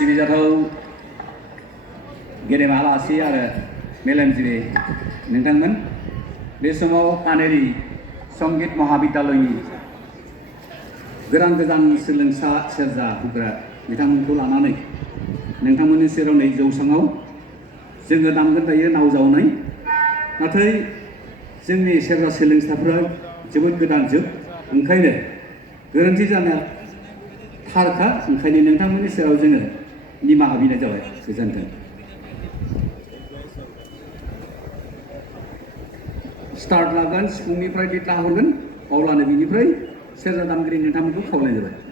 सिबिजाथाव गेदेमा आलासि आरो मेलेमजिबि नोंथांमोन बे समाव कानेरि संगीत महाविद्यालयनि गोदान सोलोंसा सेरजा हुग्रा बिथांमोनखौ लानानै नोंथांमोननि सेराव नै जौसाङाव जोङो दामगोन दायो नाव जावनाय नाथाय जोंनि सेरजा सोलोंसाफोरा जोबोद गोदान जोब ओंखायनो गोरोन्थि जानाया थारखा ओंखायनो नोंथांमोननि सेराव जोङो निमाहा बिनाय जाबाय गोजोन्थों स्टार्ट लागोन सिफुंनिफ्राय दिथा हरगोन अब्लानो बिनिफ्राय सेरजा दामगिरि नोंथांमोनखौ खावलायनाय जाबाय